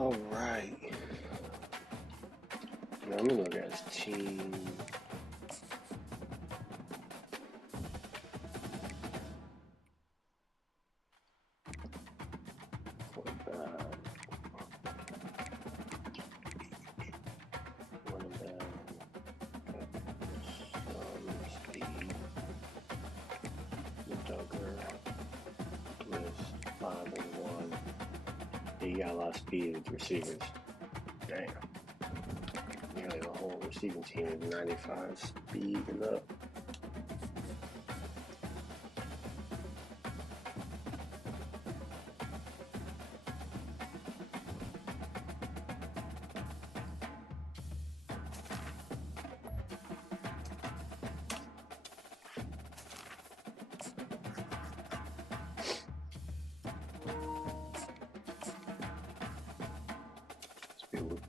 All right. Now I'm gonna look at his team. He got a lot of speed with receivers. Damn. Nearly the whole receiving team is 95 speed and up.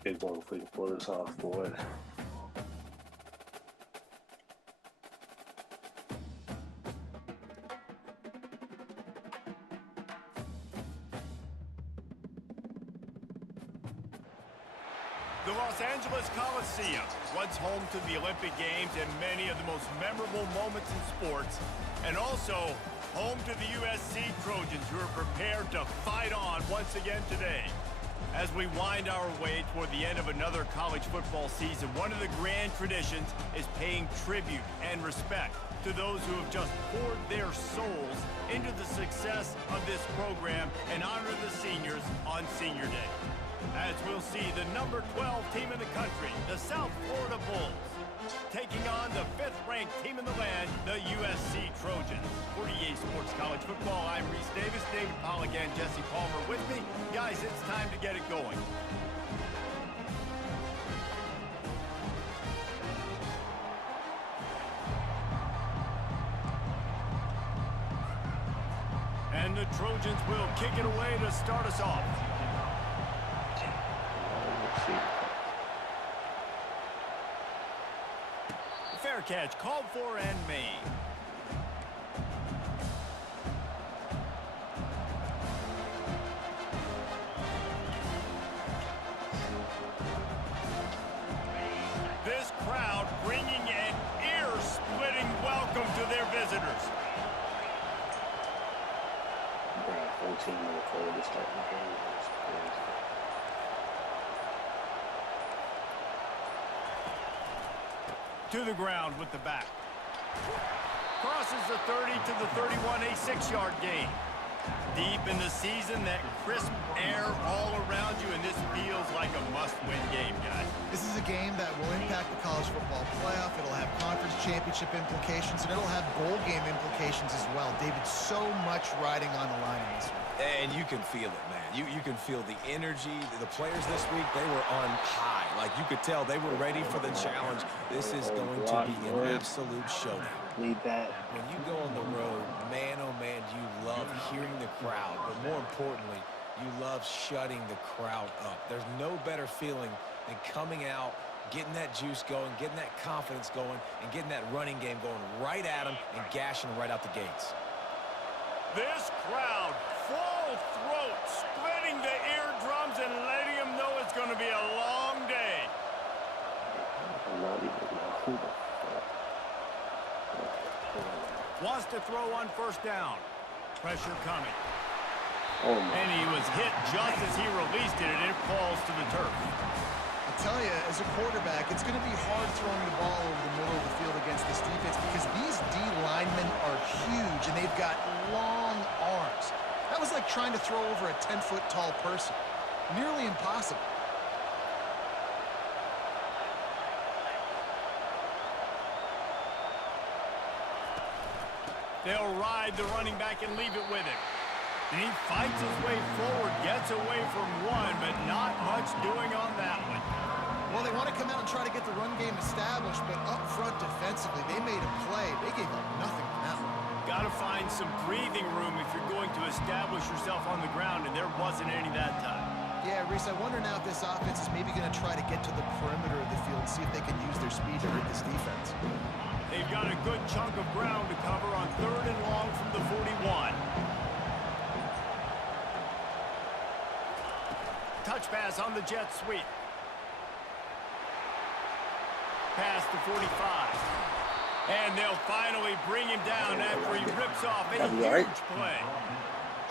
Big one if we can pull this off, boy. The Los Angeles Coliseum, once home to the Olympic Games and many of the most memorable moments in sports, and also home to the USC Trojans, who are prepared to fight on once again today. As we wind our way toward the end of another college football season, one of the grand traditions is paying tribute and respect to those who have just poured their souls into the success of this program and honor the seniors on Senior Day. As we'll see the number 12 team in the country, the South Florida Bulls, taking on the 5th-ranked team in the land, the USC Trojans. For EA Sports College Football, I'm Reese Davis, David Pollack, and Jesse Palmer with me. Guys, it's time to get it going. And the Trojans will kick it away to start us off. Fair catch, called for and made. This crowd bringing an ear-splitting welcome to their visitors. 14 minutes before the start of the game. To the ground with the back. Crosses the 30 to the 31, a 6-yard gain. Deep in the season, that crisp air all around you, and this feels like a must-win game, guys. This is a game that will impact the college football playoff. It'll have conference championship implications, and it'll have bowl game implications as well. David, so much riding on the line in this one. And you can feel it, man. You can feel the energy. The players this week, they were on high. Like, you could tell they were ready for the challenge. This is going to be an absolute showdown. Need that. When you go on the road, man, oh man, you love hearing the crowd. But more importantly, you love shutting the crowd up. There's no better feeling than coming out, getting that juice going, getting that confidence going, and getting that running game going right at them and gashing them right out the gates. This crowd, full throat, splitting the eardrums and letting them know it's going to be a long day. Wants to throw on first down. Pressure coming. And he was hit just as he released it, and it falls to the turf. I tell you, as a quarterback, it's going to be hard throwing the ball over the middle of the field against this defense because these D linemen are huge, and they've got long arms. That was like trying to throw over a 10-foot tall person. Nearly impossible. They'll ride the running back and leave it with him. And he fights his way forward, gets away from one, but not much doing on that one. Well, they want to come out and try to get the run game established, but up front defensively, they made a play. They gave up nothing on that one. Got to find some breathing room if you're going to establish yourself on the ground, and there wasn't any that time. Yeah, Reese, I wonder now if this offense is maybe going to try to get to the perimeter of the field and see if they can use their speed to hurt this defense. They've got a good chunk of ground to cover on 3rd and long from the 41. Touch pass on the jet sweep. Past the 45. And they'll finally bring him down after he rips off a huge play.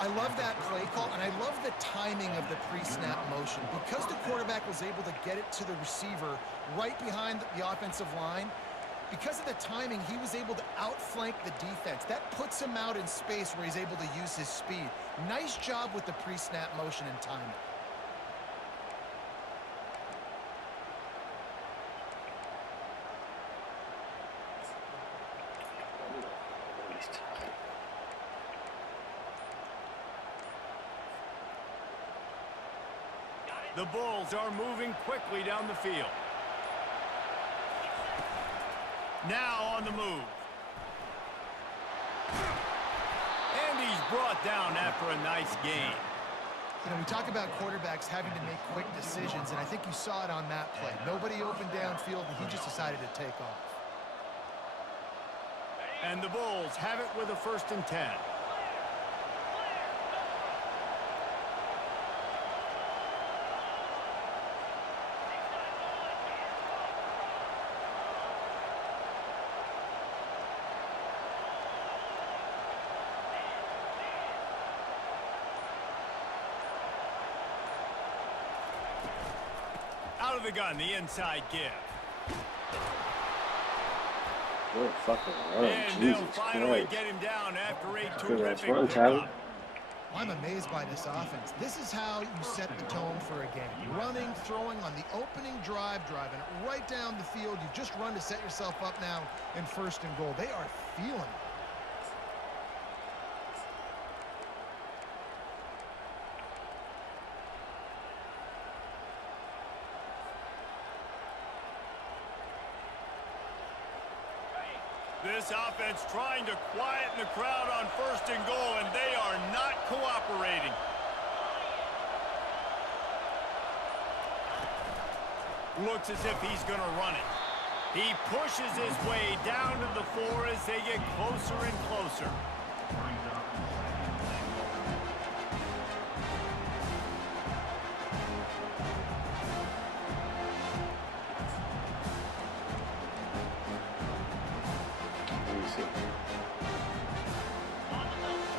I love that play call, and I love the timing of the pre-snap motion. Because the quarterback was able to get it to the receiver right behind the offensive line, because of the timing, he was able to outflank the defense. That puts him out in space where he's able to use his speed. Nice job with the pre-snap motion and timing. The Bulls are moving quickly down the field. Now on the move. And he's brought down after a nice gain. You know, we talk about quarterbacks having to make quick decisions, and I think you saw it on that play. Nobody opened downfield, and he just decided to take off. And the Bulls have it with a 1st and 10. Out of the gun, the inside give. What a fucking run. And Jesus they'll finally Christ. get him down after a Good ass terrific run, Tyler. pickup. I'm amazed by this offense. This is how you set the tone for a game. Running, throwing on the opening drive, driving it right down the field. You just run to set yourself up now in 1st and goal. They are feeling it. This offense trying to quieten the crowd on 1st and goal, and they are not cooperating. Looks as if he's going to run it. He pushes his way down to the 4 as they get closer and closer.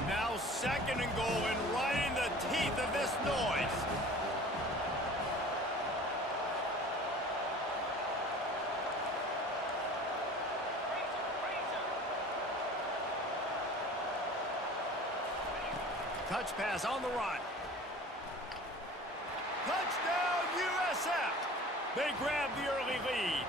Now 2nd and goal, and right in the teeth of this noise. Touch pass on the run. Touchdown USF. They grab the early lead.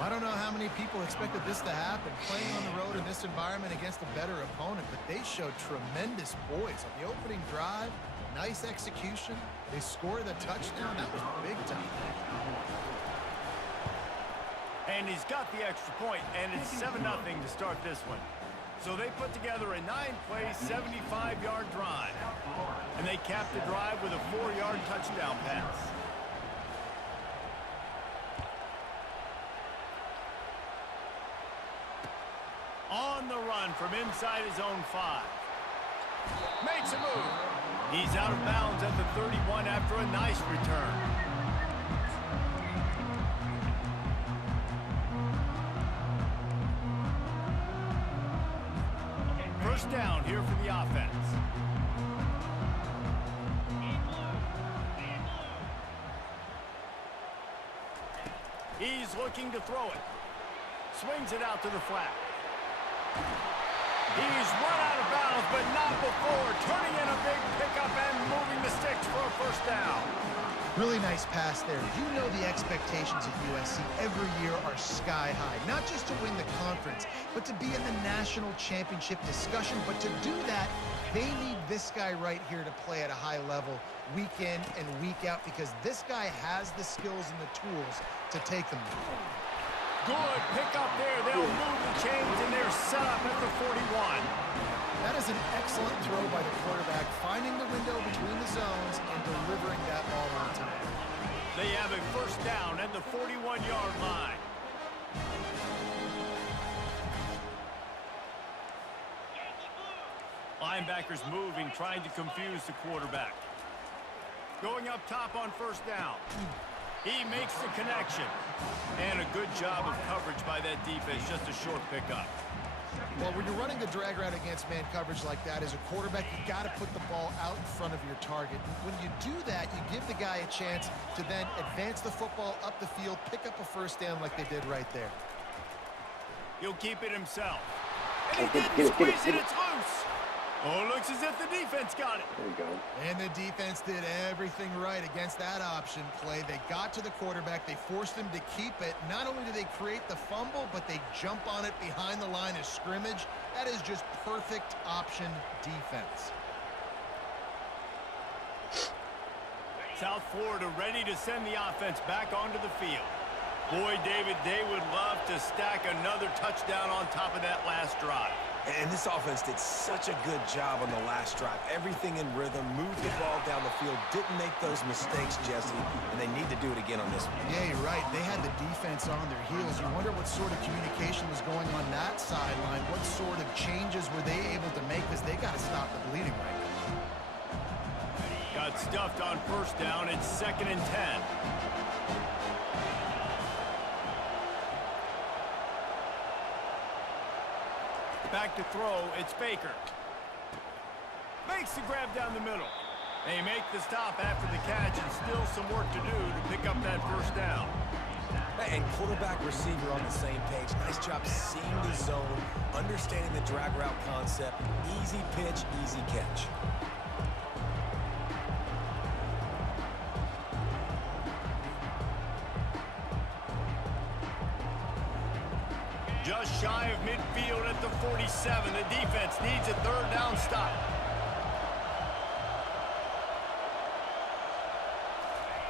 I don't know how many people expected this to happen, playing on the road in this environment against a better opponent, but they showed tremendous poise on the opening drive. Nice execution. They scored a touchdown. That was big time. And he's got the extra point, and it's 7-0 to start this one. So they put together a 9-play, 75-yard drive. And they capped the drive with a 4-yard touchdown pass. On the run from inside his own 5. Makes a move. He's out of bounds at the 31 after a nice return. First down here for the offense. He's looking to throw it. Swings it out to the flat. He's run out of bounds, but not before turning in a big pickup and moving the sticks for a 1st down. Really nice pass there. You know the expectations at USC every year are sky high. Not just to win the conference, but to be in the national championship discussion. But to do that, they need this guy right here to play at a high level week in and week out, because this guy has the skills and the tools to take them there. Good pickup there. They'll move the chains, and they're set up at the 41. That is an excellent throw by the quarterback, finding the window between the zones and delivering that ball on time. They have a 1st down at the 41-yard line. Linebackers moving, trying to confuse the quarterback. Going up top on first down. He makes the connection. And a good job of coverage by that defense. Just a short pickup. Well, when you're running the drag route against man coverage like that, as a quarterback, you got to put the ball out in front of your target. When you do that, you give the guy a chance to then advance the football up the field, pick up a first down like they did right there. He'll keep it himself. And he didn't squeeze it, it's loose. Oh, looks as if the defense got it. There we go. And the defense did everything right against that option play. They got to the quarterback. They forced him to keep it. Not only do they create the fumble, but they jump on it behind the line of scrimmage. That is just perfect option defense. South Florida ready to send the offense back onto the field. Boy, David, they would love to stack another touchdown on top of that last drive. And this offense did such a good job on the last drive. Everything in rhythm, moved the ball down the field, didn't make those mistakes, Jesse, and they need to do it again on this one. Yeah, you're right. They had the defense on their heels. You wonder what sort of communication was going on that sideline. What sort of changes were they able to make, because they got to stop the bleeding right now. Got stuffed on first down. It's 2nd and 10. Back to throw, it's Baker. Makes the grab down the middle. They make the stop after the catch, and still some work to do to pick up that first down. And quarterback, receiver on the same page. Nice job seeing the zone, understanding the drag route concept. Easy pitch, easy catch. Just shy of midfield at the 47. The defense needs a 3rd down stop.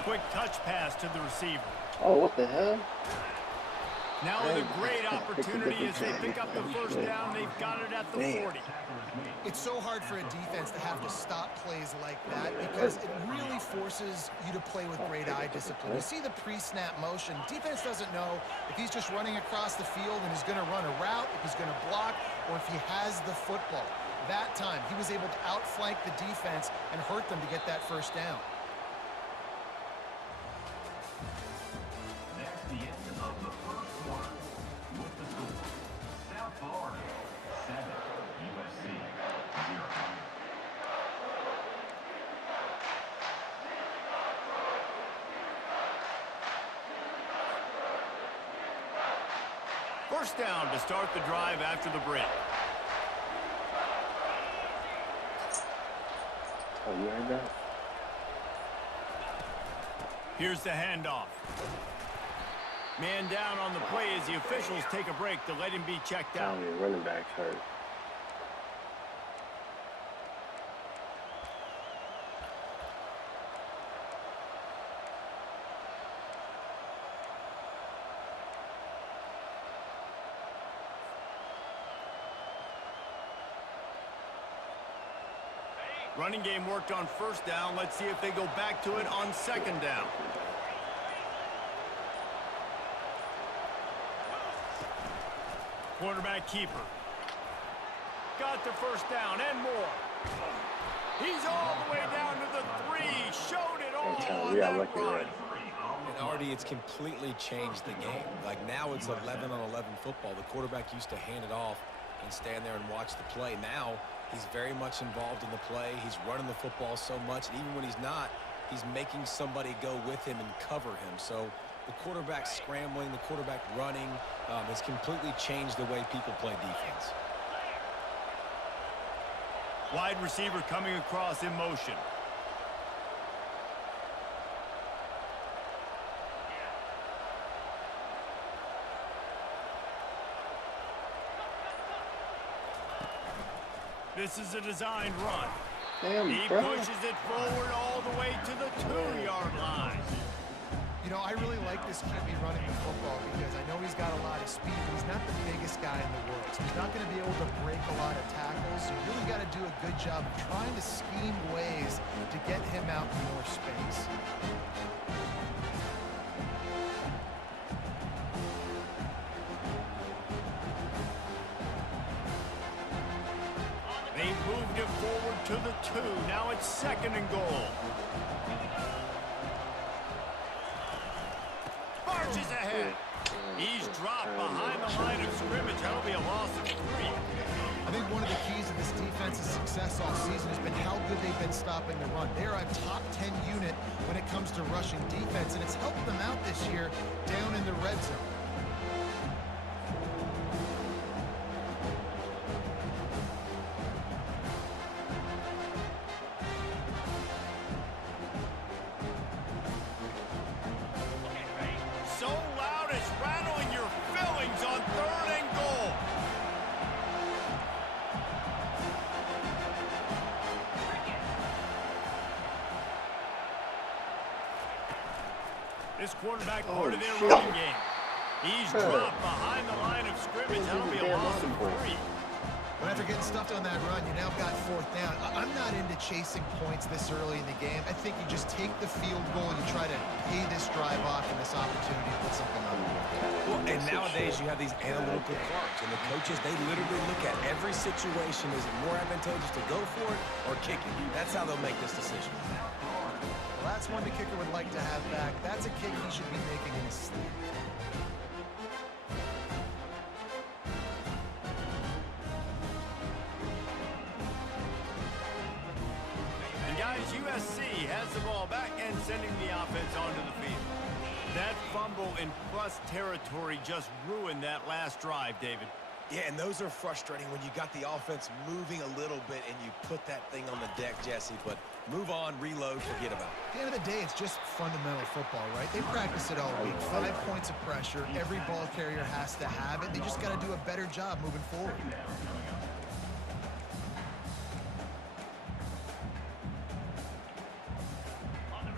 Quick touch pass to the receiver. Oh, what the hell? Now with a great opportunity as they pick up the first down. They've got it at the 40. It's so hard for a defense to have to stop plays like that because it really forces you to play with great eye discipline. You see the pre-snap motion. Defense doesn't know if he's just running across the field and he's going to run a route, if he's going to block, or if he has the football. That time, he was able to outflank the defense and hurt them to get that first down. That's the end of the first quarter. With the score, South Florida 7, USC 0. First down to start the drive after the break. Oh, you heard that? Here's the handoff. Man down on the play as the officials take a break to let him be checked out. Oh, your running back's hurt. Running game worked on first down. Let's see if they go back to it on 2nd down. Quarterback keeper. Got the first down and more. He's all the way down to the 3. Showed it all on that run. And Artie, it's completely changed the game. Like now it's 11-on-11 football. The quarterback used to hand it off and stand there and watch the play. Now he's very much involved in the play. He's running the football so much, and even when he's not, he's making somebody go with him and cover him. So the quarterback scrambling, the quarterback running has completely changed the way people play defense. Wide receiver coming across in motion. This is a designed run. Damn, He bro. pushes it forward all the way to the 2-yard line. You know, I really like this QB running the football because I know he's got a lot of speed, but he's not the biggest guy in the world. So he's not going to be able to break a lot of tackles. So you really got to do a good job of trying to scheme ways to get him out in more space. They moved it forward to the 2. Now it's 2nd and goal. Marches ahead. He's dropped behind the line of scrimmage. That'll be a loss of 3. I think one of the keys of this defense's success all season has been how good they've been stopping the run. They're a top 10 unit when it comes to rushing defense, and it's helped them out this year down in the red zone. So loud it's rattling your fillings on 3rd and goal. This quarterback part of their running game. He's dropped behind the line of scrimmage. That'll be a loss of 3. But after getting stuffed on that run, you now got 4th down. I'm not into chasing points this early in the game. I think you just take the field goal. You try to pay this drive off and this opportunity to put something on. Well, and nowadays you have these analytical clocks, and the coaches, they literally look at every situation. Is it more advantageous to go for it or kick it? That's how they'll make this decision. Well, that's one the kicker would like to have back. That's a kick he should be making in his sleep. USC has the ball back and sending the offense onto the field. That fumble in plus territory just ruined that last drive, David. Yeah, and those are frustrating when you got the offense moving a little bit and you put that thing on the deck, Jesse. But move on, reload, forget about it. At the end of the day, it's just fundamental football, right? They practice it all week. 5 points of pressure. Every ball carrier has to have it. They just got to do a better job moving forward.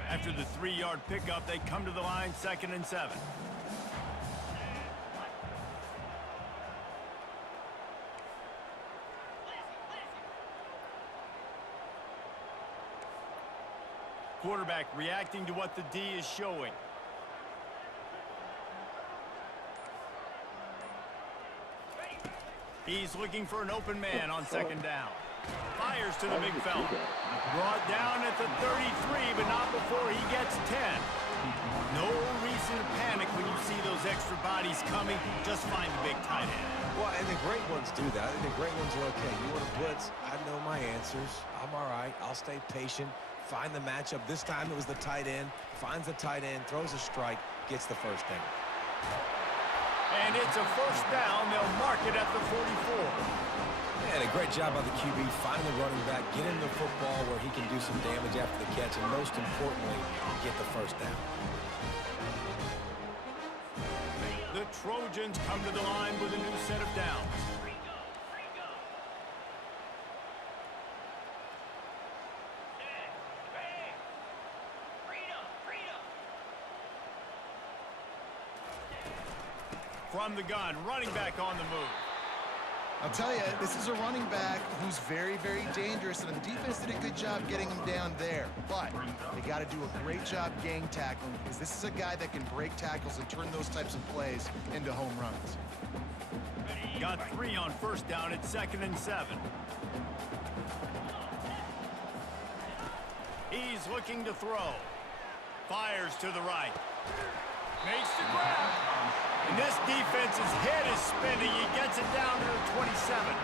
After the 3-yard pickup, they come to the line, 2nd and 7. Quarterback reacting to what the D is showing. He's looking for an open man on 2nd down. Fires to the big fella. Brought down at the 33, but not before he gets 10. No reason to panic when you see those extra bodies coming. Just find the big tight end. Well, and the great ones do that. I think the great ones are okay. You want to blitz? I know my answers. I'm all right. I'll stay patient. Find the matchup. This time it was the tight end. Finds the tight end, throws a strike, gets the 1st down. And it's a 1st down. They'll mark it at the 44. And a great job by the QB. Find the running back, get him the football where he can do some damage after the catch, and most importantly, get the 1st down. The Trojans come to the line with a new set of downs. From the gun, running back on the move. I'll tell you, this is a running back who's very, very dangerous, and the defense did a good job getting him down there. But they got to do a great job gang tackling, because this is a guy that can break tackles and turn those types of plays into home runs. Got 3 on 1st down at 2nd and 7. He's looking to throw. Fires to the right. Makes the grab. And this defense's head is spinning. He gets it down to the 27.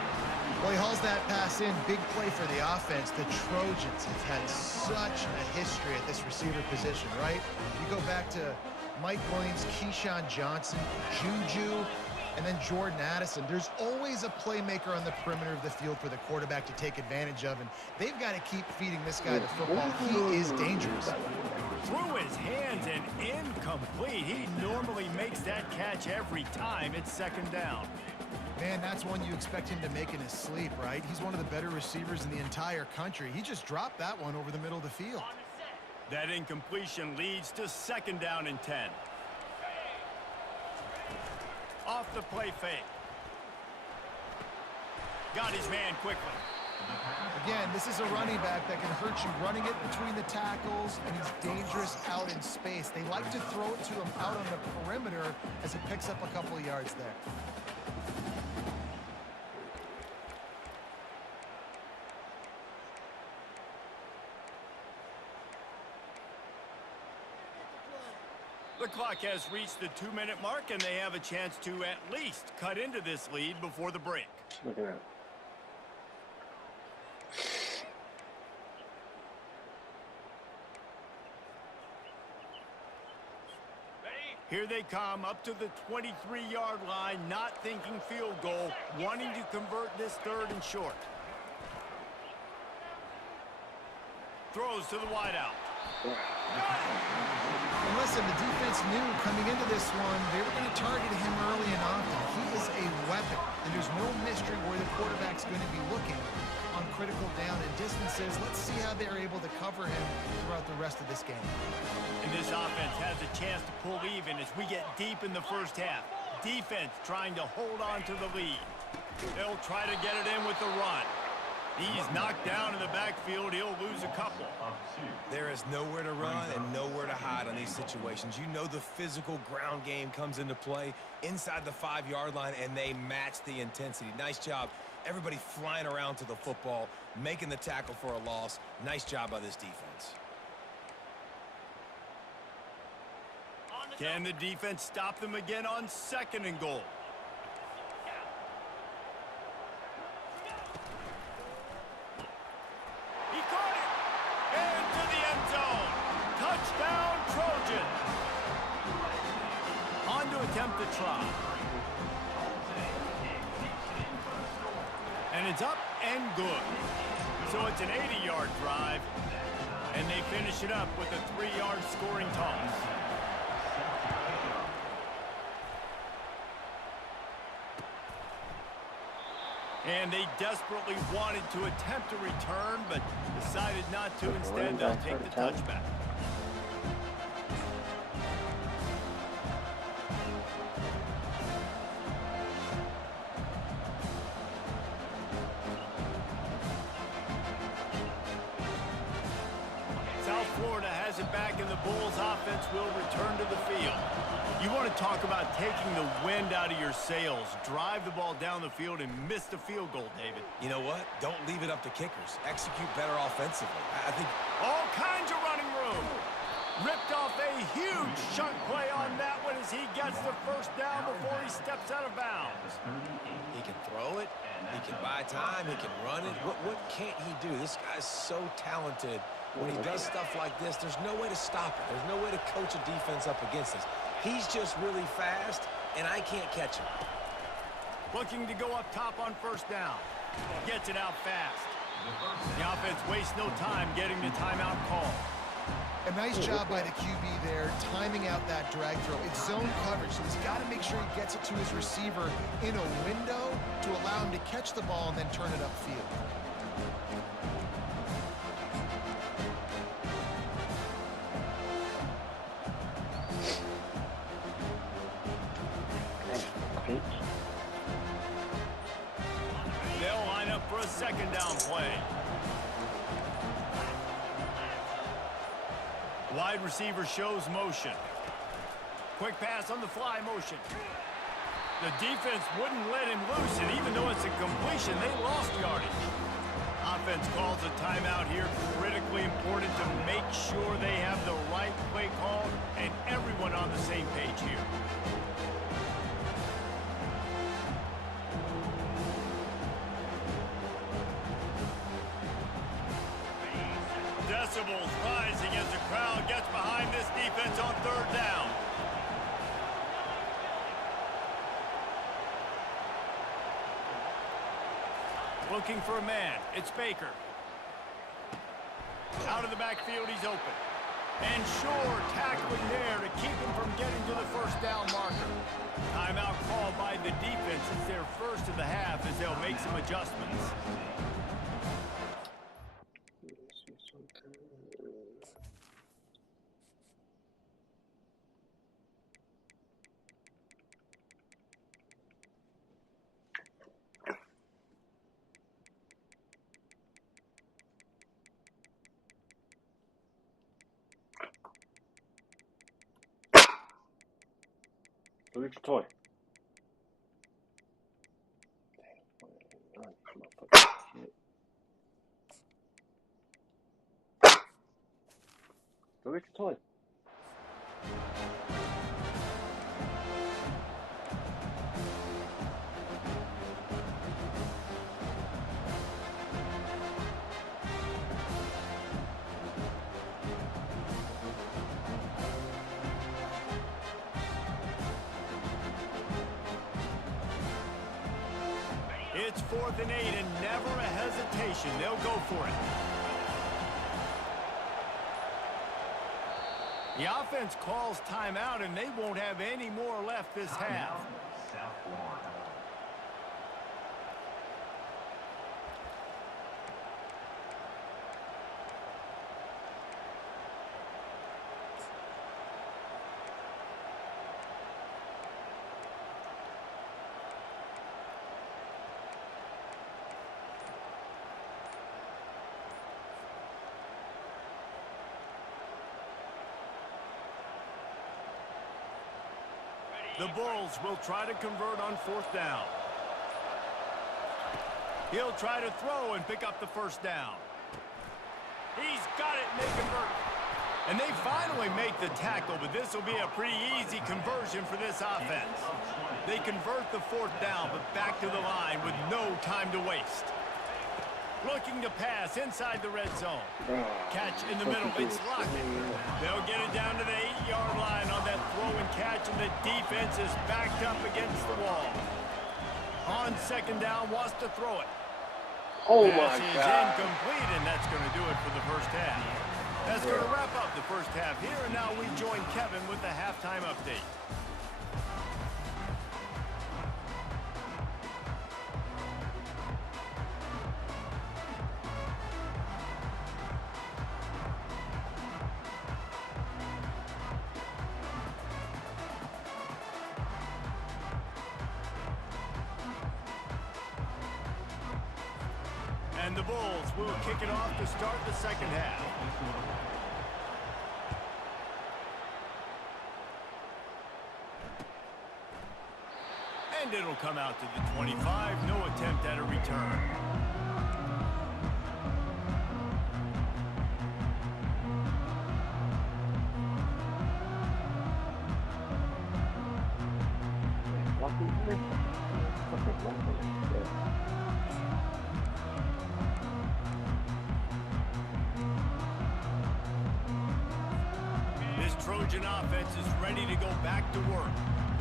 Well, he hauls that pass in. Big play for the offense. The Trojans have had such a history at this receiver position, right? You go back to Mike Williams, Keyshawn Johnson, Juju, and then Jordan Addison. There's always a playmaker on the perimeter of the field for the quarterback to take advantage of, and they've got to keep feeding this guy the football. He is dangerous. Through his hands and incomplete. He normally makes that catch every time. It's 2nd down. Man, that's one you expect him to make in his sleep, right? He's one of the better receivers in the entire country. He just dropped that one over the middle of the field. That incompletion leads to 2nd down and 10. Off the play fake. Got his man quickly. Again, this is a running back that can hurt you running it between the tackles, and he's dangerous out in space. They like to throw it to him out on the perimeter as he picks up a couple of yards there. The clock has reached the 2-minute mark, and they have a chance to at least cut into this lead before the break. Looking at. Here they come up to the 23-yard line, not thinking field goal, wanting to convert this 3rd and short. Throws to the wideout. And listen, the defense knew coming into this one, they were going to target him early and often. He is a weapon, and there's no mystery where the quarterback's going to be looking on critical down and distances. Let's see how they're able to cover him throughout the rest of this game. And this offense has a chance to pull even as we get deep in the first half. Defense trying to hold on to the lead. They'll try to get it in with the run. He's knocked down in the backfield. He'll lose a couple. There is nowhere to run and nowhere to hide on these situations. You know the physical ground game comes into play inside the 5-yard line, and they match the intensity. Nice job. Everybody flying around to the football, making the tackle for a loss. Nice job by this defense. Can the defense stop them again on 2nd and goal? He caught it! Into the end zone! Touchdown, Trojans! On to attempt the try. And it's up and good. So it's an 80-yard drive, and they finish it up with a 3-yard scoring toss. And they desperately wanted to attempt a return, but decided not to. Instead, they'll take the touchback. South Florida has it back, and the Bulls offense will return to the field. You want to talk about taking the wind out of your sails. Drive the ball down the field and miss the field goal, David. You know what? Don't leave it up to kickers. Execute better offensively. I think all kinds of running room. Ripped off a huge chunk play on that one as he gets the 1st down before he steps out of bounds. He can throw it. He can buy time. He can run it. What can't he do? This guy's so talented. When he does stuff like this, there's no way to stop it. There's no way to coach a defense up against this. He's just really fast, and I can't catch him. Looking to go up top on 1st down. Gets it out fast. The offense wastes no time getting the timeout call. A nice job by the QB there, timing out that drag throw. It's zone coverage, so he's got to make sure he gets it to his receiver in a window to allow him to catch the ball and then turn it upfield. They'll line up for a 2nd down play. Wide receiver shows motion. Quick pass on the fly motion. The defense wouldn't let him loose, and even though it's a completion, they lost yardage. Offense calls a timeout here. Critically important to make sure they have the right play call and everyone on the same page here. Decibels rising as the crowd gets behind this defense on 3rd down. Looking for a man. It's Baker. Out of the backfield, he's open. And Shore tackling there to keep him from getting to the 1st down marker. Timeout called by the defense. It's their 1st of the half as they'll make some adjustments. Look at your toy. Go get your toy. 4th and 8 and never a hesitation. They'll go for it. The offense calls timeout, and they won't have any more left this half. South Florida. The Bulls will try to convert on 4th down. He'll try to throw and pick up the first down. He's got it, and they convert. And they finally make the tackle, but this will be a pretty easy conversion for this offense. They convert the 4th down, but back to the line with no time to waste. Looking to pass inside the red zone. Catch in the middle. It's locked. They'll get it down to the 8-yard line on that throw and catch, and the defense is backed up against the wall. On 2nd down, wants to throw it. Oh, Pass my is God. incomplete, and that's going to do it for the first half. That's going to wrap up the first half here, and now we join Kevin with the halftime update. And the Bulls will kick it off to start the second half. And it'll come out to the 25. No attempt at a return. This Trojan offense is ready to go back to work.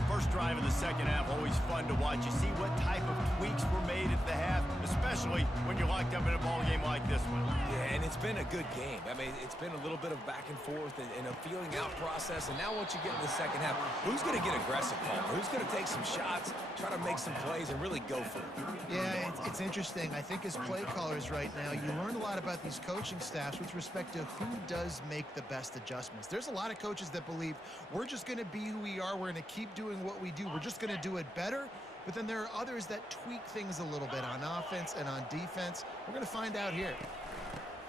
First drive of the second half, always fun to watch. You see what type of tweaks were made at the half, especially when you're locked up in a ball game like this one. Yeah, and it's been a good game. I mean, it's been a little bit of back and forth and a feeling out process. And now once you get in the second half, who's going to get aggressive, Paul? Who's going to take some shots, try to make some plays, and really go for it? Yeah, it's interesting. I think as play callers right now, you learn a lot about these coaching staffs with respect to who does make the best adjustments. There's a lot of coaches that believe we're just going to be who we are. We're going to keep doing what we do. We're just going to do it better. But then there are others that tweak things a little bit on offense and on defense. We're going to find out here.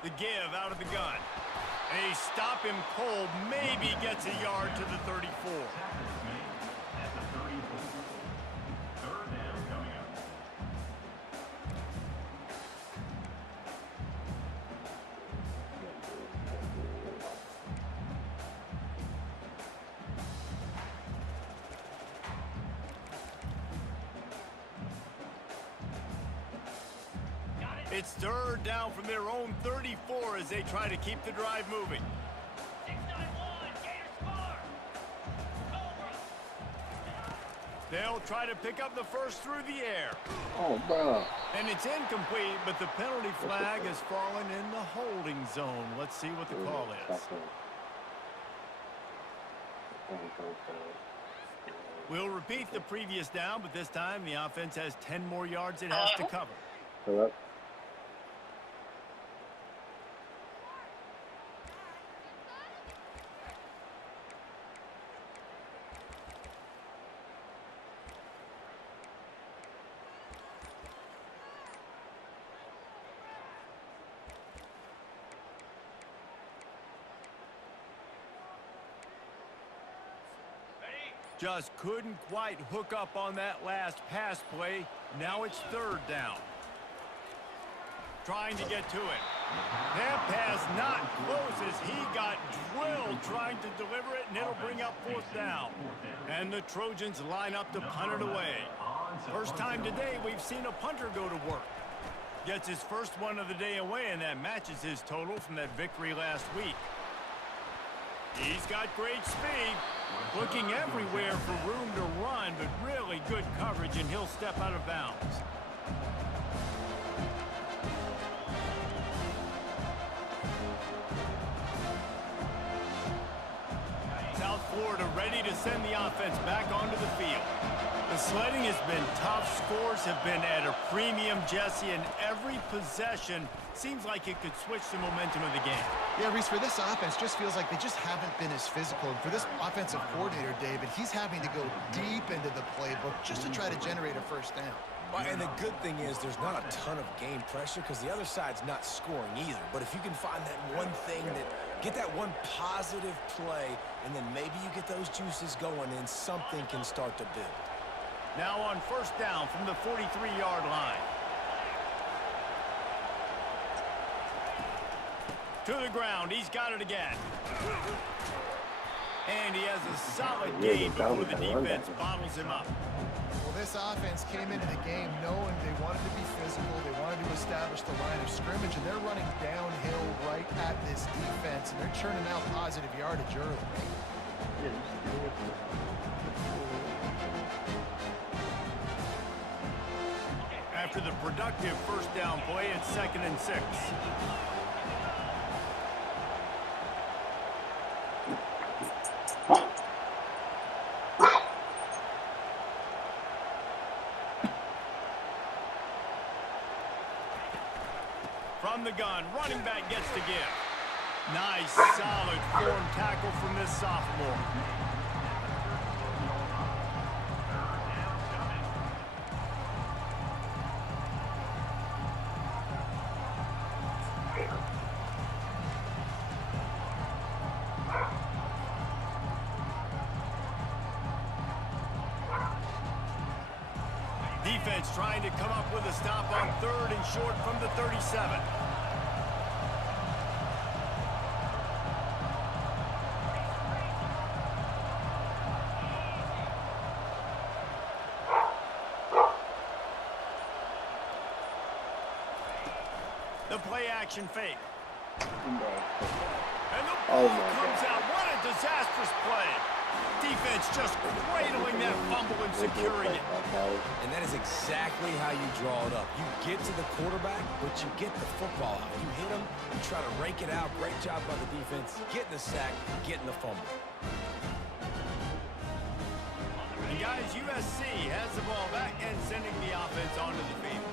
The give out of the gun. They stop him cold. Maybe gets a yard to the 34. Tackles made at the 34. Third down coming up. It's third down from their own 34 as they try to keep the drive moving. 691, Gators score. Cobra. They'll try to pick up the first through the air. Oh, bro. And it's incomplete, but the penalty flag has fallen in the holding zone. Let's see what the call is. We'll repeat the previous down, but this time the offense has 10 more yards it has to cover. Correct. Just couldn't quite hook up on that last pass play. Now it's third down. Trying to get to it. That pass not close as he got drilled trying to deliver it, and it'll bring up fourth down. And the Trojans line up to punt it away. First time today we've seen a punter go to work. Gets his first one of the day away, and that matches his total from that victory last week. He's got great speed. Looking everywhere for room to run, but really good coverage, and he'll step out of bounds. ready to send the offense back onto the field. The sledding has been tough. Scores have been at a premium, Jesse, and every possession seems like it could switch the momentum of the game. Yeah, Reese, for this offense, just feels like they just haven't been as physical. And for this offensive coordinator, David, he's having to go deep into the playbook just to try to generate a first down. Well, and the good thing is there's not a ton of game pressure because the other side's not scoring either. But if you can find that one thing get that one positive play, and then maybe you get those juices going and something can start to build. Now on first down from the 43-yard line. To the ground, he's got it again. And he has a solid gain before the defense bottles him up. Well, this offense came into the game knowing they wanted to be physical, they wanted to establish the line of scrimmage, and they're running downhill right at this defense, and they're churning out positive yardage early. After the productive first down play, it's 2nd and 6. From the gun, running back gets the give. Nice, solid form tackle from this sophomore. Defense trying to come up with a stop on 3rd and short from the 37. The play action fake. And the ball comes out. What a disastrous play. Defense just cradling that fumble and securing it. And that is exactly how you draw it up. You get to the quarterback, but you get the football out. You hit him, you try to rake it out. Great job by the defense, getting the sack, getting the fumble. And guys, USC has the ball back and sending the offense onto the field.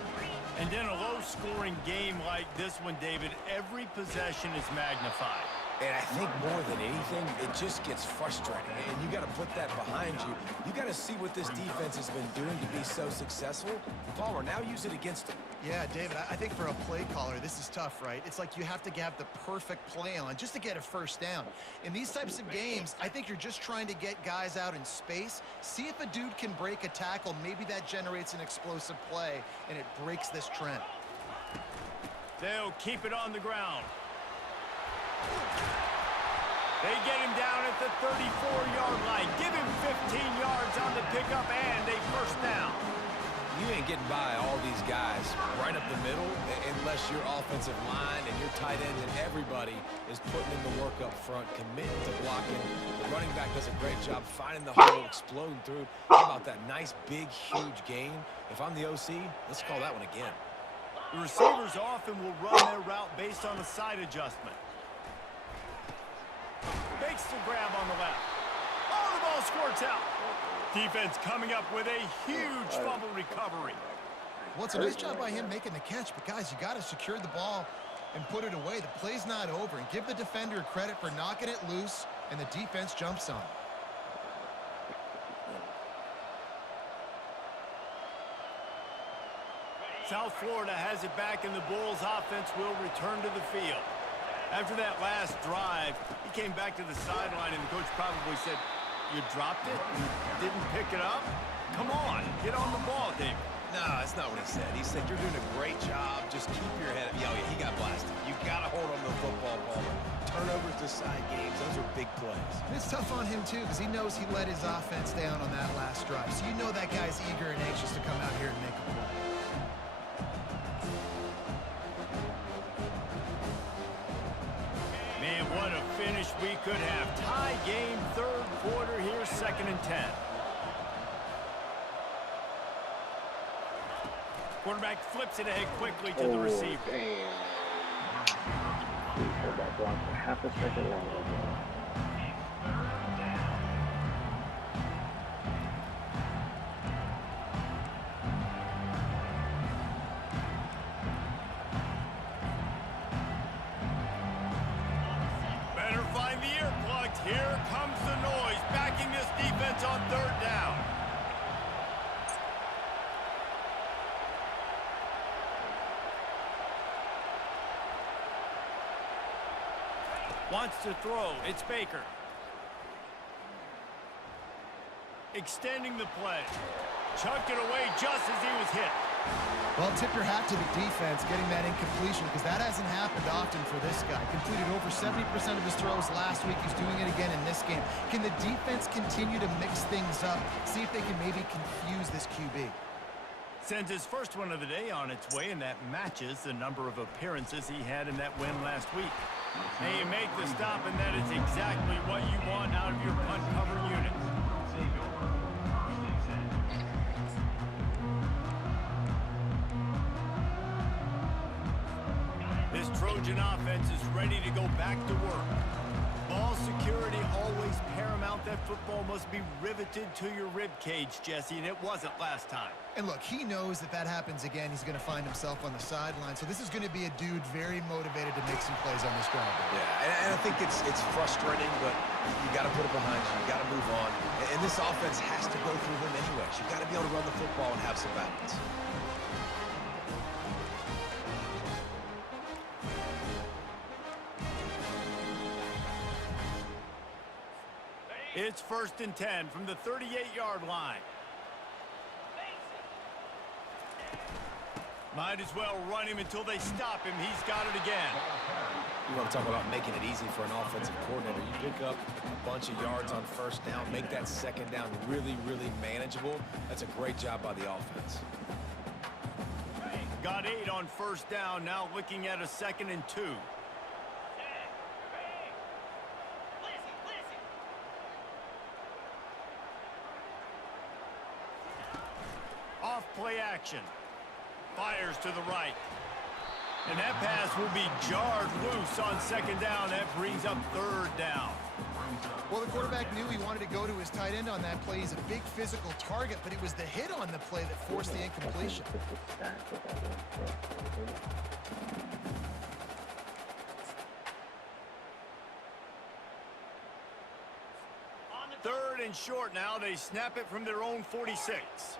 And in a low-scoring game like this one, David, every possession is magnified. And I think more than anything, it just gets frustrating. And you got to put that behind you. You got to see what this defense has been doing to be so successful. Palmer, now use it against them. Yeah, David, I think for a play caller, this is tough, right? It's like you have to have the perfect play on just to get a first down. In these types of games, I think you're just trying to get guys out in space, see if a dude can break a tackle. Maybe that generates an explosive play, and it breaks this trend. They'll keep it on the ground. They get him down at the 34-yard line. Give him 15 yards on the pickup and a first down. You ain't getting by all these guys right up the middle unless your offensive line and your tight ends and everybody is putting in the work up front, committing to blocking. The running back does a great job finding the hole, exploding through. How about that nice, big, huge gain? If I'm the OC, let's call that one again. The receivers often will run their route based on a side adjustment. Makes the grab on the left. Oh, the ball squirts out. Defense coming up with a huge fumble recovery. Well, it's a nice job by him making the catch, but guys, you got to secure the ball and put it away. The play's not over, and give the defender credit for knocking it loose, and the defense jumps on. South Florida has it back, and the Bulls offense will return to the field. After that last drive, he came back to the sideline, and the coach probably said, "You dropped it? You didn't pick it up? Come on, get on the ball, David." No, that's not what he said. He said, you're doing a great job. Just keep your head up. Yeah, he got blasted. You got to hold on to the football, Palmer. Turnovers decide games. Those are big plays. It's tough on him, too, because he knows he let his offense down on that last drive. So you know that guy's eager and anxious to come out here and make a play. Man, what a finish we could have. Tie game, third quarter here, 2nd and 10. Quarterback flips it ahead quickly to the receiver. Damn. Quarterback blocked for half a second longer. Here comes the noise, backing this defense on third down. Wants to throw. It's Baker. Extending the play. Chucked it away just as he was hit. Well, tip your hat to the defense getting that incompletion because that hasn't happened often for this guy. Completed over 70% of his throws last week. He's doing it again in this game. Can the defense continue to mix things up? See if they can maybe confuse this QB. Sends his first one of the day on its way, and that matches the number of appearances he had in that win last week. And you make the stop, and that is exactly what you want out of your punt cover unit. This Trojan offense is ready to go back to work. Ball security always paramount. That football must be riveted to your rib cage, Jesse, and it wasn't last time. And look, he knows that that happens again. He's going to find himself on the sideline. So this is going to be a dude very motivated to make some plays on this drive. Yeah, and I think it's frustrating, but you got to put it behind you. You got to move on. And this offense has to go through him anyways. You got to be able to run the football and have some balance. It's 1st and 10 from the 38-yard line. Might as well run him until they stop him. He's got it again. You want to talk about making it easy for an offensive coordinator. You pick up a bunch of yards on first down, make that second down really, really manageable. That's a great job by the offense. Got 8 on first down, now looking at a 2nd and 2. Off play action. Fires to the right. And that pass will be jarred loose on 2nd down. That brings up 3rd down. Well, the quarterback knew he wanted to go to his tight end on that play. He's a big physical target, but it was the hit on the play that forced the incompletion. Third and short now. They snap it from their own 46.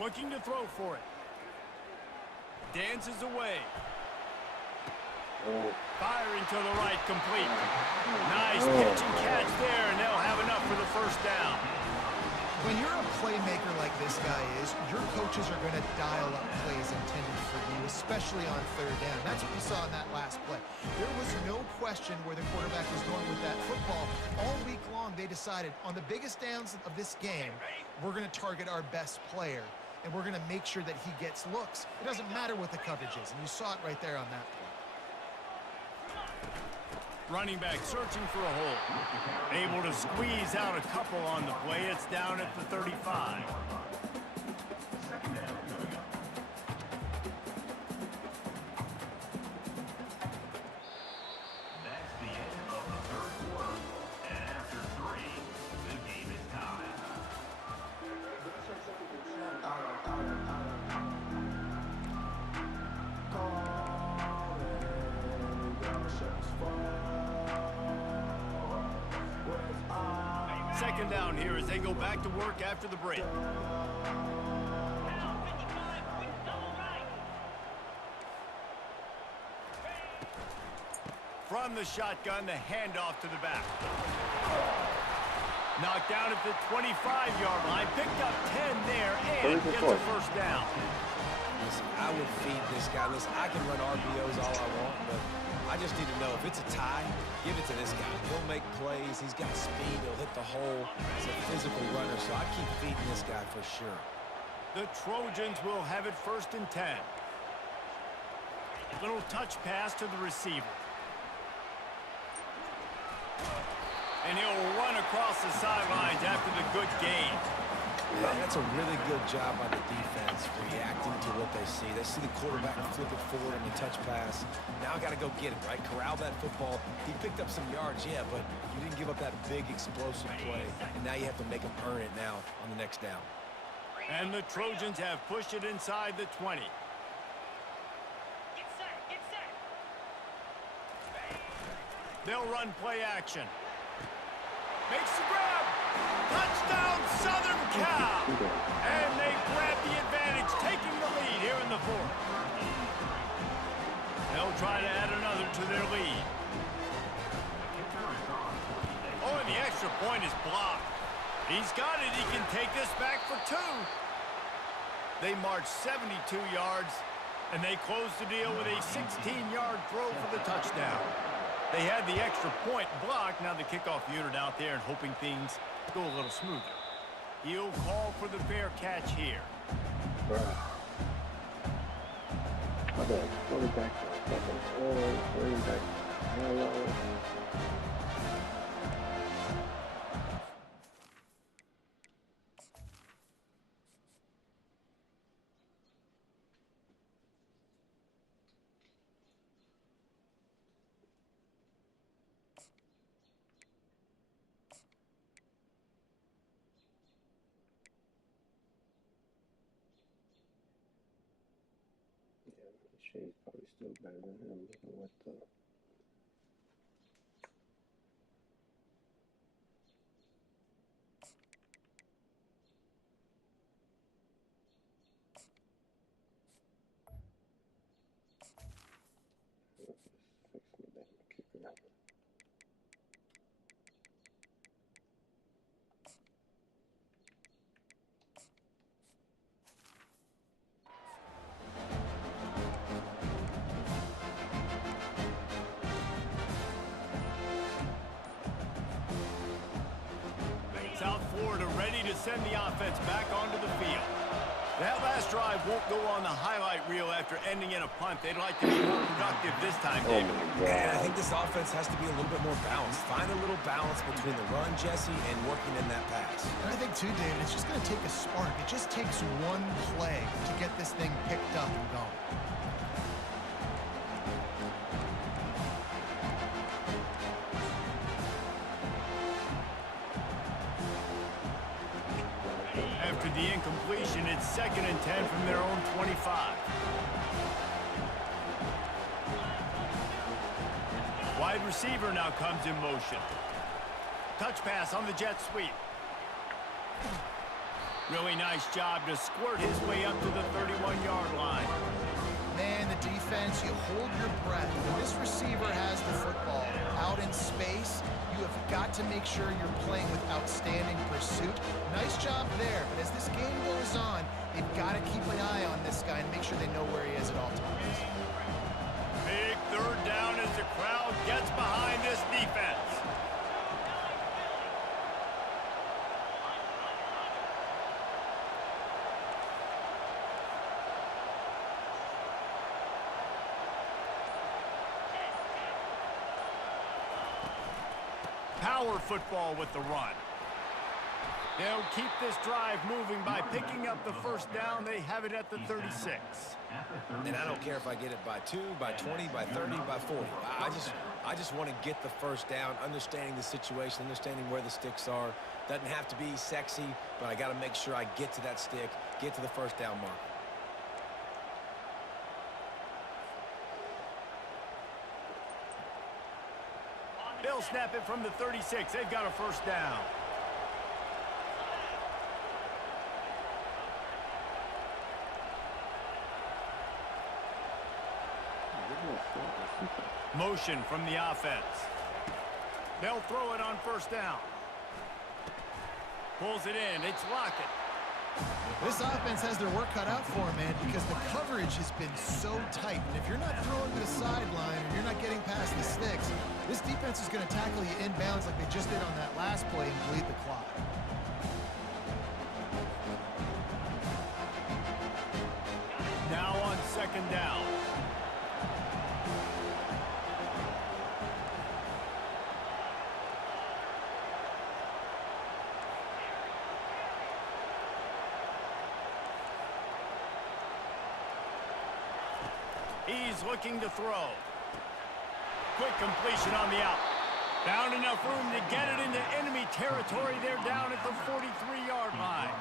Looking to throw for it. Dances away. Firing to the right, complete. Nice pitch and catch there, and they'll have enough for the 1st down. When you're a playmaker like this guy is, your coaches are going to dial up plays intended for you, especially on 3rd down. That's what we saw in that last play. There was no question where the quarterback was going with that football. All week long, they decided on the biggest downs of this game, we're going to target our best player, and we're going to make sure that he gets looks. It doesn't matter what the coverage is, and you saw it right there on that play. Running back searching for a hole. Able to squeeze out a couple on the play. It's down at the 35. That's the end of the 3rd quarter. And after 3, the game is tied. Second down here as they go back to work after the break. From the shotgun, the handoff to the back. Knocked down at the 25-yard line. Picked up 10 there and gets a 1st down. Listen, I would feed this guy. Listen, I can run RPOs all I want, but I just need to know if it's a tie, give it to this guy. He'll make plays. He's got speed. He'll hit the hole. He's a physical runner, so I keep feeding this guy for sure. The Trojans will have it 1st and 10. Little touch pass to the receiver. And he'll run across the sidelines after the good gain. Yeah, that's a really good job by the defense, reacting to what they see. They see the quarterback flip it forward on the touch pass. Now I got to go get it, right? Corral that football. He picked up some yards, yeah, but you didn't give up that big explosive play. And now you have to make him earn it now on the next down. And the Trojans have pushed it inside the 20. Get set, get set. They'll run play action. Makes the grab. Touchdown, Southern Cal. And they grab the advantage, taking the lead here in the fourth. They'll try to add another to their lead. Oh, and the extra point is blocked. He's got it. He can take this back for 2. They march 72 yards, and they close the deal with a 16-yard throw for the touchdown. They had the extra point blocked. Now the kickoff unit out there and hoping things go a little smoother. He'll call for the fair catch here. Bruh. My bad. Quarterback. Quarterback. Hello. Shane's probably still better than him. What the? Fix me that kicker. South Florida ready to send the offense back onto the field. That last drive won't go on the highlight reel after ending in a punt. They'd like to be more productive this time, Oh David. my And I God. think this offense has to be a little bit more balanced. Find a little balance between the run, Jesse, and working in that pass. And I think, too, David, it's just going to take a spark. It just takes one play to get this thing picked up and going. After the incompletion, it's 2nd and 10 from their own 25. Wide receiver now comes in motion. Touch pass on the jet sweep. Really nice job to squirt his way up to the 31-yard line. Man, the defense, you hold your breath. When this receiver has the football out in space, you have got to make sure you're playing with outstanding pursuit. Nice job there, but as this game goes on, they've got to keep an eye on this guy and make sure they know where he is at all times. Big 3rd down as the crowd gets behind this defense. Power football with the run. They'll keep this drive moving by picking up the 1st down. They have it at the 36. And I don't care if I get it by 2, by 20, by 30, by 40. I just want to get the 1st down, understanding the situation, understanding where the sticks are. Doesn't have to be sexy, but I got to make sure I get to that stick, get to the 1st down mark. They'll snap it from the 36. They've got a 1st down. Motion from the offense. They'll throw it on 1st down. Pulls it in. It's Lockett. This offense has their work cut out for them, man, because the coverage has been so tight. And if you're not throwing to the sideline or you're not getting past the sticks, this defense is going to tackle you inbounds like they just did on that last play and bleed the clock. Now on 2nd down. He's looking to throw. Quick completion on the out. Found enough room to get it into enemy territory. They're down at the 43-yard line.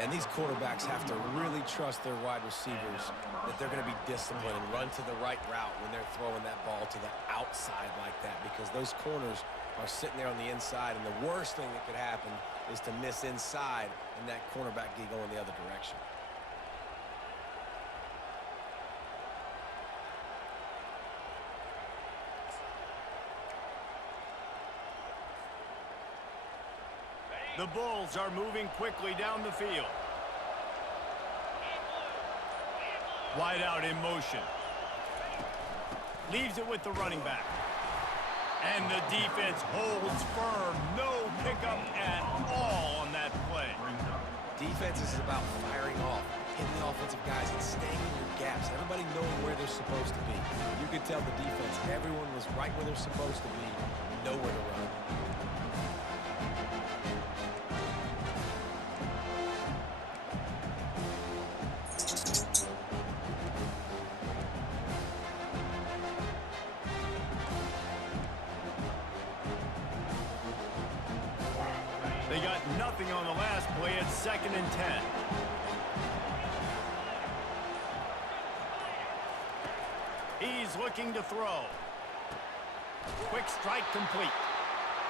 And these quarterbacks have to really trust their wide receivers that they're going to be disciplined and run to the right route when they're throwing that ball to the outside like that, because those corners are sitting there on the inside, and the worst thing that could happen is to miss inside and that cornerback get going the other direction. The Bulls are moving quickly down the field. Wide out in motion. Leaves it with the running back. And the defense holds firm. No pickup at all on that play. Defense is about firing off, hitting the offensive guys and staying in your gaps. Everybody knowing where they're supposed to be. You could tell the defense, everyone was right where they're supposed to be, nowhere to run. They got nothing on the last play. It's 2nd and 10. He's looking to throw. Quick strike complete.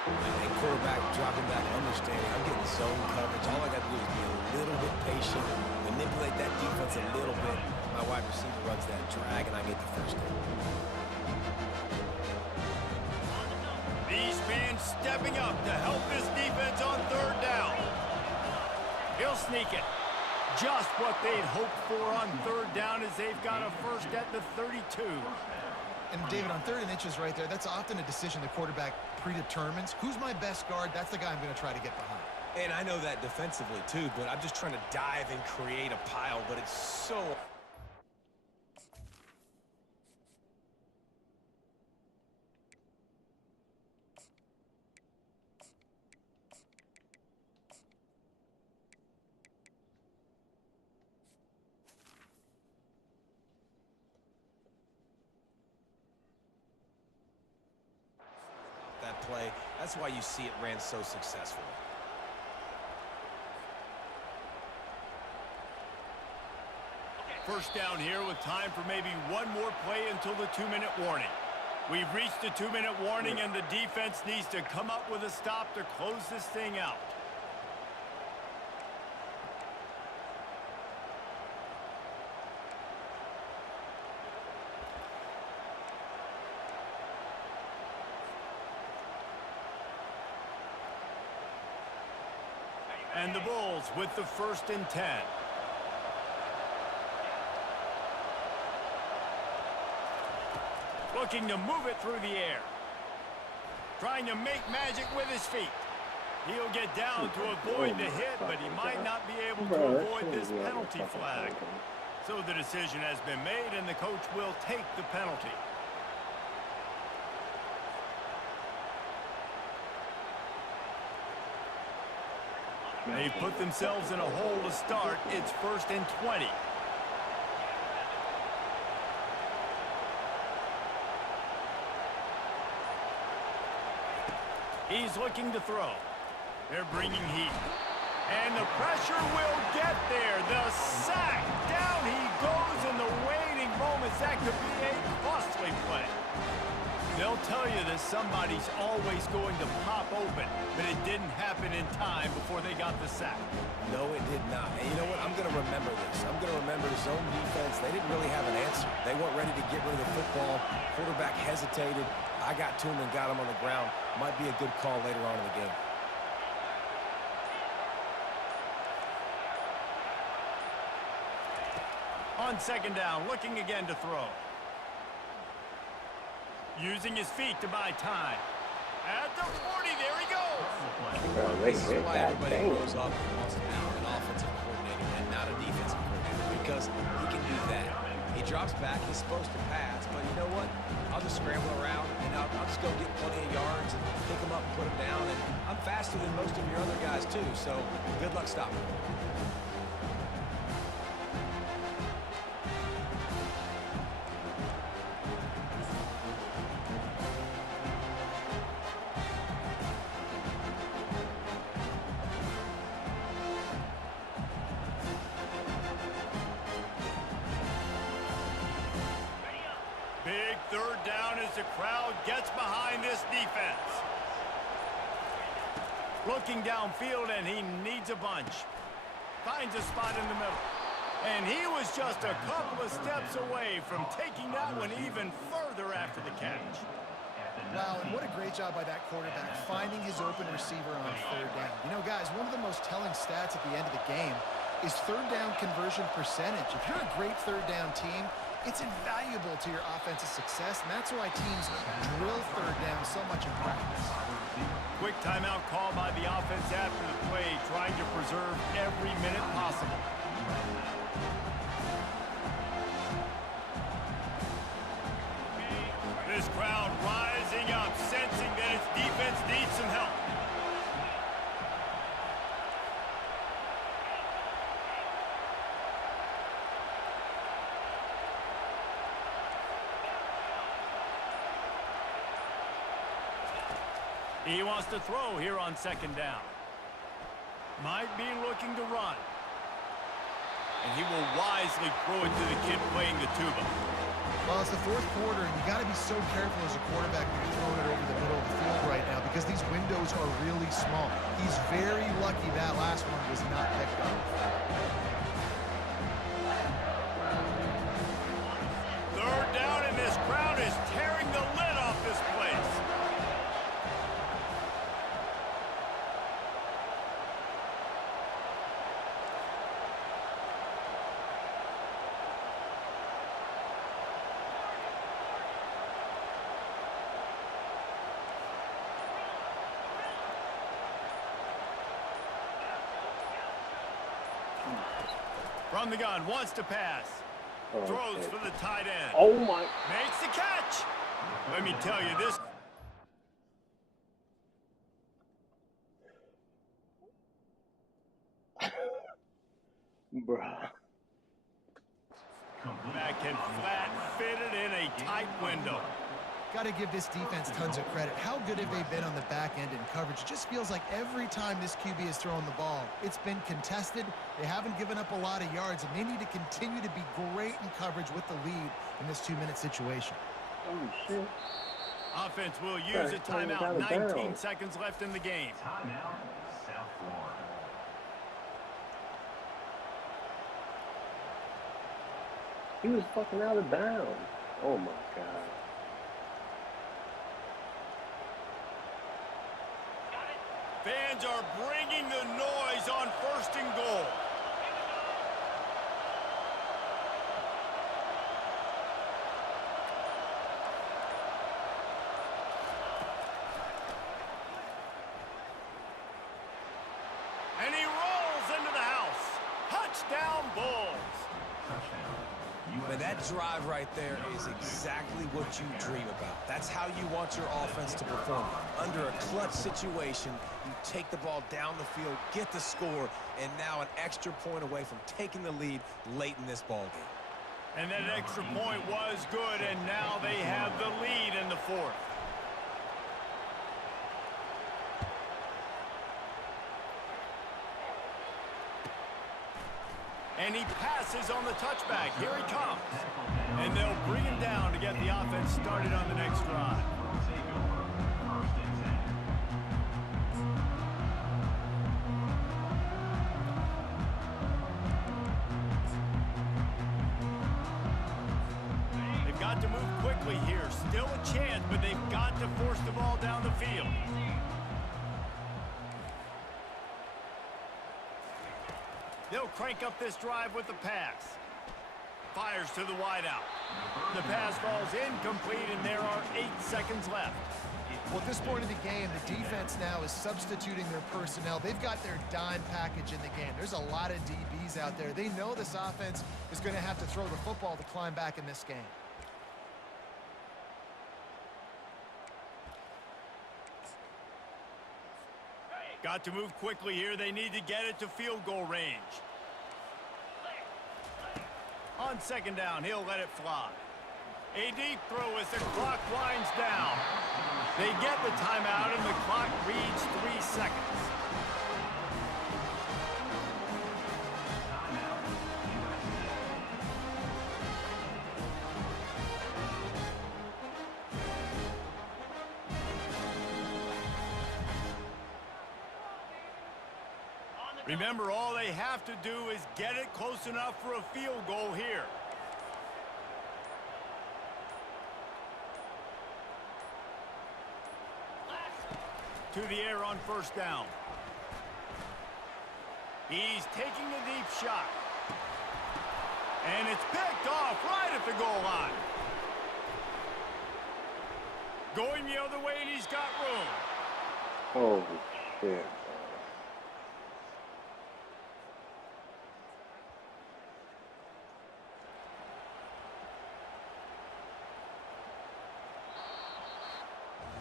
And quarterback dropping back, understanding I'm getting zone coverage. All I got to do is be a little bit patient, manipulate that defense a little bit. My wide receiver runs that drag, and I get the first down. These fans stepping up to help this defense on 3rd down. He'll sneak it. Just what they'd hoped for on 3rd down, as they've got a first at the 32. And David, on 3rd and inches right there, that's often a decision the quarterback predetermines. Who's my best guard? That's the guy I'm going to try to get behind. And I know that defensively too, but I'm just trying to dive and create a pile, but it's so... that play. That's why you see it ran so successfully. First down here with time for maybe one more play until the 2-minute warning. We've reached the 2-minute warning, and the defense needs to come up with a stop to close this thing out. And the Bulls with the 1st and 10. Looking to move it through the air. Trying to make magic with his feet. He'll get down to avoid the hit, but he might not be able to avoid this penalty flag. So the decision has been made, and the coach will take the penalty. They've put themselves in a hole to start. It's 1st and 20. He's looking to throw. They're bringing heat. And the pressure will get there. The sack. Down he goes in the waiting moments. That could be a costly play. They'll tell you that somebody's always going to pop open, but it didn't happen in time before they got the sack. No, it did not. And you know what? I'm going to remember this. I'm going to remember zone defense. They didn't really have an answer. They weren't ready to get rid of the football. Quarterback hesitated. I got to him and got him on the ground. Might be a good call later on in the game. On 2nd down, looking again to throw. Using his feet to buy time. At the 40, there he goes. This is why everybody grows up and wants to be an offensive coordinator and not a defensive coordinator, because he can do that. He drops back, he's supposed to pass, but you know what? I'll just scramble around, and I'll just go get plenty of yards and pick him up and put him down, and I'm faster than most of your other guys too, so good luck stopping him. the crowd gets behind this defense. Looking downfield, and he needs a bunch. Finds a spot in the middle. And he was just a couple of steps away from taking that one even further after the catch. Wow, and what a great job by that quarterback, finding his open receiver on third down. You know, guys, one of the most telling stats at the end of the game is third down conversion percentage. If you're a great third down team, it's invaluable to your offensive success, and that's why teams drill third down so much in practice. Quick timeout call by the offense after the play, trying to preserve every minute possible. This crowd rising up, sensing that its defense needs some help. He wants to throw here on second down. Might be looking to run. And he will wisely throw it to the kid playing the tuba. Well, it's the fourth quarter, and you got to be so careful as a quarterback when you're throwing it over the middle of the field right now because these windows are really small. He's very lucky that last one was not picked up. Third down, and this crowd is tearing the lid off this place. From the gun, wants to pass. Throws for the tight end. Oh my. Makes the catch. Let me tell you, this... Bruh. Back and flat, fitted in a tight window. Got to give this defense tons of credit. How good have they been on the back end in coverage? It just feels like every time this QB is throwing the ball, it's been contested. They haven't given up a lot of yards, and they need to continue to be great in coverage with the lead in this 2-minute situation. Oh, shit. Offense will use a timeout. 19 seconds left in the game. Timeout, South Florida. He was fucking out of bounds. Oh my god. Fans are bringing the noise on first and goal. And he rolls into the house. Touchdown, Bulls. But that drive right there is exactly what you dream about. That's how you want your offense to perform. Under a clutch situation, you take the ball down the field, get the score, and now an extra point away from taking the lead late in this ball game. And that extra point was good, and now they have the lead in the fourth. And he passes on the touchback. Here he comes. And they'll bring him down to get the offense started on the next drive. They've got to move quickly here. Still a chance, but they've got to force the ball down the field. They'll crank up this drive with the pass. Fires to the wideout. The pass falls incomplete, and there are 8 seconds left. Well, at this point of the game, the defense now is substituting their personnel. They've got their dime package in the game. There's a lot of DBs out there. They know this offense is going to have to throw the football to climb back in this game. Got to move quickly here. They need to get it to field goal range. On second down, he'll let it fly. A deep throw as the clock winds down. They get the timeout, and the clock reads 3 seconds. Remember, all they have to do is get it close enough for a field goal here. To the air on first down. He's taking the deep shot. And it's picked off right at the goal line. Going the other way, and he's got room. Holy shit.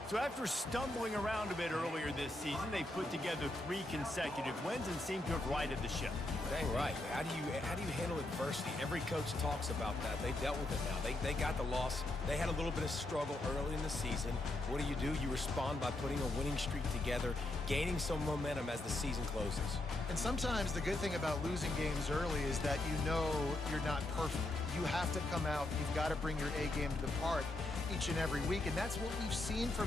So after stumbling around a bit earlier this season, they put together 3 consecutive wins and seem to have righted the ship. Dang right. How do you handle adversity? Every coach talks about that. They dealt with it now. They got the loss. They had a little bit of struggle early in the season. What do? You respond by putting a winning streak together, gaining some momentum as the season closes. And sometimes the good thing about losing games early is that you know you're not perfect. You have to come out. You've got to bring your A game to the park each and every week, and that's what we've seen from